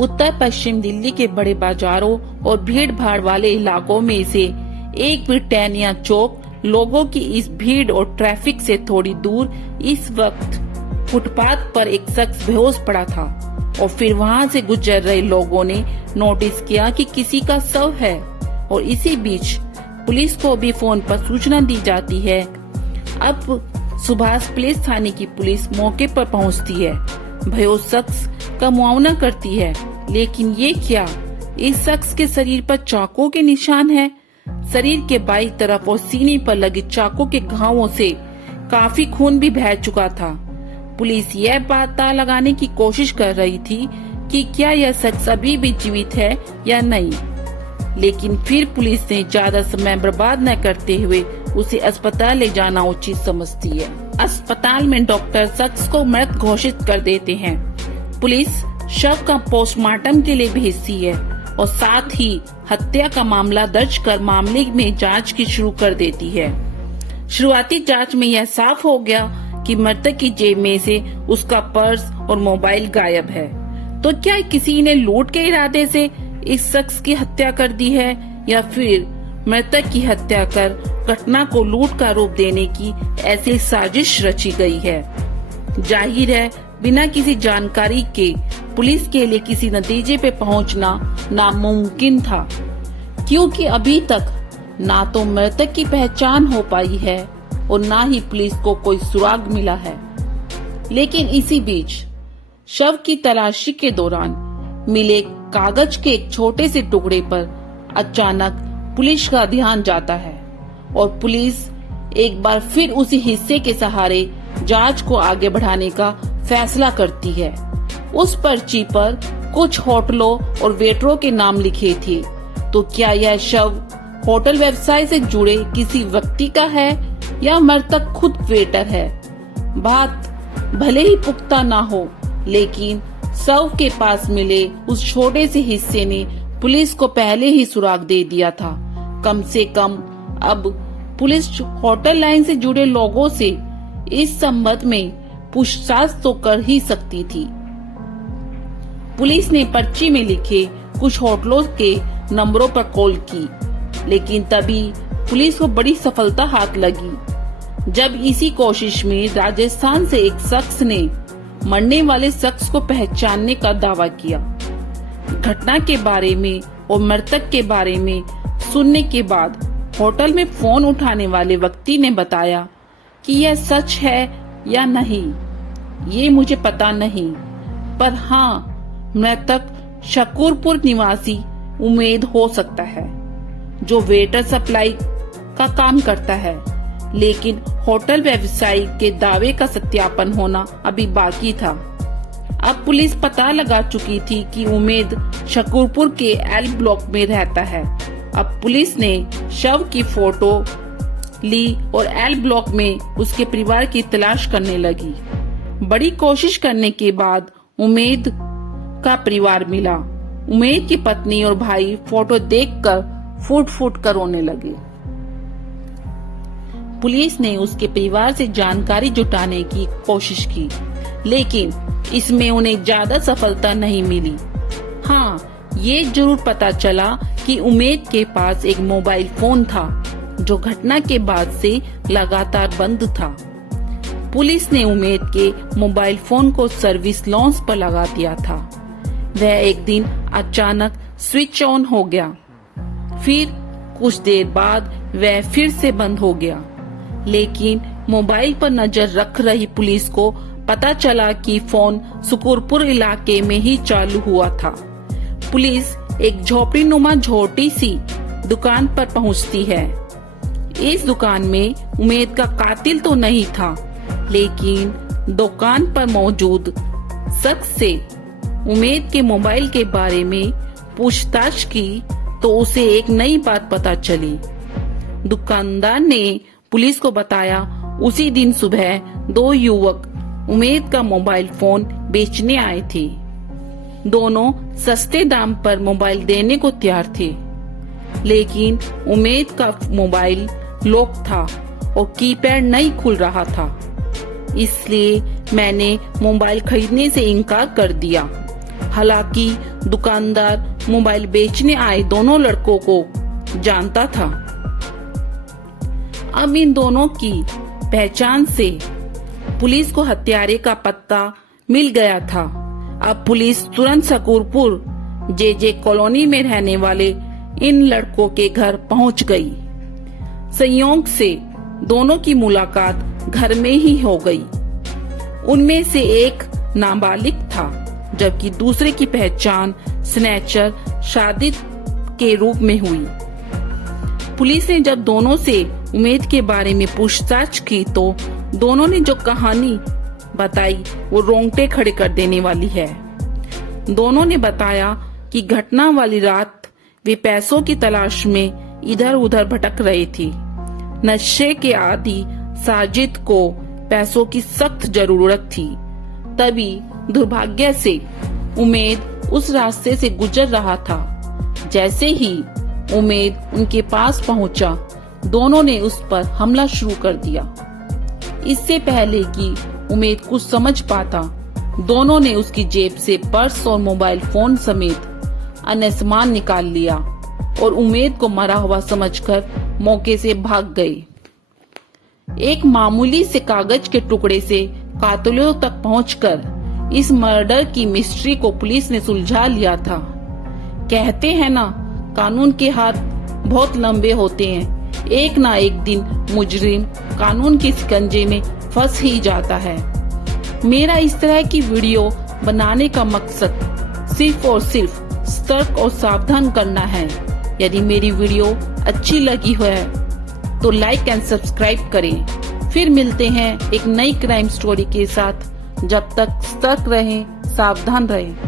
उत्तर पश्चिम दिल्ली के बड़े बाजारों और भीड़ भाड़ वाले इलाकों में से एक ब्रिटानिया चौक लोगों की इस भीड़ और ट्रैफिक से थोड़ी दूर इस वक्त फुटपाथ पर एक शख्स बेहोश पड़ा था और फिर वहां से गुजर रहे लोगों ने नोटिस किया कि किसी का शव है और इसी बीच पुलिस को भी फोन पर सूचना दी जाती है। अब सुभाष पुलिस थाने की पुलिस मौके पर पहुंचती है, बेहोश शख्स का मुआयना करती है, लेकिन ये क्या, इस शख्स के शरीर पर चाकू के निशान है। शरीर के बाईं तरफ और सीने पर लगे चाकू के घावों से काफी खून भी बह चुका था। पुलिस यह पता लगाने की कोशिश कर रही थी कि क्या यह शख्स अभी भी जीवित है या नहीं, लेकिन फिर पुलिस ने ज्यादा समय बर्बाद न करते हुए उसे अस्पताल ले जाना उचित समझती है। अस्पताल में डॉक्टर शख्स को मृत घोषित कर देते हैं। पुलिस शव का पोस्टमार्टम के लिए भेजती है और साथ ही हत्या का मामला दर्ज कर मामले में जांच की शुरू कर देती है। शुरुआती जांच में यह साफ हो गया कि मृतक की जेब में से उसका पर्स और मोबाइल गायब है। तो क्या किसी ने लूट के इरादे से इस शख्स की हत्या कर दी है या फिर मृतक की हत्या कर घटना को लूट का रूप देने की ऐसी साजिश रची गई है। जाहिर है बिना किसी जानकारी के पुलिस के लिए किसी नतीजे पे पहुंचना नामुमकिन था, क्योंकि अभी तक ना तो मृतक की पहचान हो पाई है और ना ही पुलिस को कोई सुराग मिला है। लेकिन इसी बीच शव की तलाशी के दौरान मिले कागज के एक छोटे से टुकड़े पर अचानक पुलिस का ध्यान जाता है और पुलिस एक बार फिर उसी हिस्से के सहारे जांच को आगे बढ़ाने का फैसला करती है। उस पर्ची पर कुछ होटलों और वेटरों के नाम लिखे थे। तो क्या यह शव होटल व्यवसाय से जुड़े किसी व्यक्ति का है या मृतक खुद वेटर है? बात भले ही पुख्ता ना हो, लेकिन शव के पास मिले उस छोटे से हिस्से ने पुलिस को पहले ही सुराग दे दिया था। कम से कम अब पुलिस होटल लाइन से जुड़े लोगों से इस संबंध में पूछताछ तो कर ही सकती थी। पुलिस ने पर्ची में लिखे कुछ होटलों के नंबरों पर कॉल की, लेकिन तभी पुलिस को बड़ी सफलता हाथ लगी जब इसी कोशिश में राजस्थान से एक शख्स ने मरने वाले शख्स को पहचानने का दावा किया। घटना के बारे में और मृतक के बारे में सुनने के बाद होटल में फोन उठाने वाले व्यक्ति ने बताया कि यह सच है या नहीं ये मुझे पता नहीं, पर हाँ मृतक शकूरपुर निवासी उमेद हो सकता है जो वेटर सप्लाई का काम करता है, लेकिन होटल व्यवसायी के दावे का सत्यापन होना अभी बाकी था। अब पुलिस पता लगा चुकी थी कि उमेद शकूरपुर के एल ब्लॉक में रहता है। अब पुलिस ने शव की फोटो ली और एल ब्लॉक में उसके परिवार की तलाश करने लगी। बड़ी कोशिश करने के बाद उमेद का परिवार मिला। उमेद की पत्नी और भाई फोटो देखकर फूट फूट कर रोने लगे। पुलिस ने उसके परिवार से जानकारी जुटाने की कोशिश की, लेकिन इसमें उन्हें ज्यादा सफलता नहीं मिली। हाँ, ये जरूर पता चला कि उमेद के पास एक मोबाइल फोन था जो घटना के बाद से लगातार बंद था। पुलिस ने उमेद के मोबाइल फोन को सर्विस लॉन्च पर लगा दिया था। वह एक दिन अचानक स्विच ऑन हो गया, फिर कुछ देर बाद वह फिर से बंद हो गया। लेकिन मोबाइल पर नजर रख रही पुलिस को पता चला कि फोन शकूरपुर इलाके में ही चालू हुआ था। पुलिस एक झोपड़ी नुमा छोटी सी दुकान पर पहुंचती है। इस दुकान में उमेद का कातिल तो नहीं था, लेकिन दुकान पर मौजूद शख्स से उमेद के मोबाइल के बारे में पूछताछ की तो उसे एक नई बात पता चली। दुकानदार ने पुलिस को बताया उसी दिन सुबह दो युवक उमेद का मोबाइल फोन बेचने आए थे। दोनों सस्ते दाम पर मोबाइल देने को तैयार थे, लेकिन उमेद का मोबाइल लॉक था और कीपैड नहीं खुल रहा था। इसलिए मैंने मोबाइल खरीदने से इनकार कर दिया। हालांकि दुकानदार मोबाइल बेचने आए दोनों लड़कों को जानता था। अब इन दोनों की पहचान से पुलिस को हत्यारे का पत्ता मिल गया था। अब पुलिस तुरंत शकूरपुर जे कॉलोनी में रहने वाले इन लड़कों के घर पहुंच गई। संयोग से दोनों की मुलाकात घर में ही हो गई। उनमें से एक नाबालिग था, जबकि दूसरे की पहचान स्नैचर शादी के रूप में हुई। पुलिस ने जब दोनों से उमेद के बारे में पूछताछ की तो दोनों ने जो कहानी बताई वो रोंगटे खड़े कर देने वाली है। दोनों ने बताया कि घटना वाली रात वे पैसों की तलाश में इधर उधर भटक रहे थे। नशे के आदी साजिद को पैसों की सख्त जरूरत थी। तभी दुर्भाग्य से उमेद उस रास्ते से गुजर रहा था। जैसे ही उमेद उनके पास पहुंचा, दोनों ने उस पर हमला शुरू कर दिया। इससे पहले कि उमेद कुछ समझ पाता, दोनों ने उसकी जेब से पर्स और मोबाइल फोन समेत अन्य सामान निकाल लिया और उमेद को मरा हुआ समझकर मौके से भाग गए। एक मामूली से कागज के टुकड़े से कातिलों तक पहुंचकर इस मर्डर की मिस्ट्री को पुलिस ने सुलझा लिया था। कहते हैं ना, कानून के हाथ बहुत लंबे होते हैं। एक ना एक दिन मुजरिम कानून के शिकंजे में फंस ही जाता है। मेरा इस तरह की वीडियो बनाने का मकसद सिर्फ और सिर्फ सतर्क और सावधान करना है। यदि मेरी वीडियो अच्छी लगी है तो लाइक एंड सब्सक्राइब करें। फिर मिलते हैं एक नई क्राइम स्टोरी के साथ। जब तक सतर्क रहें, सावधान रहें।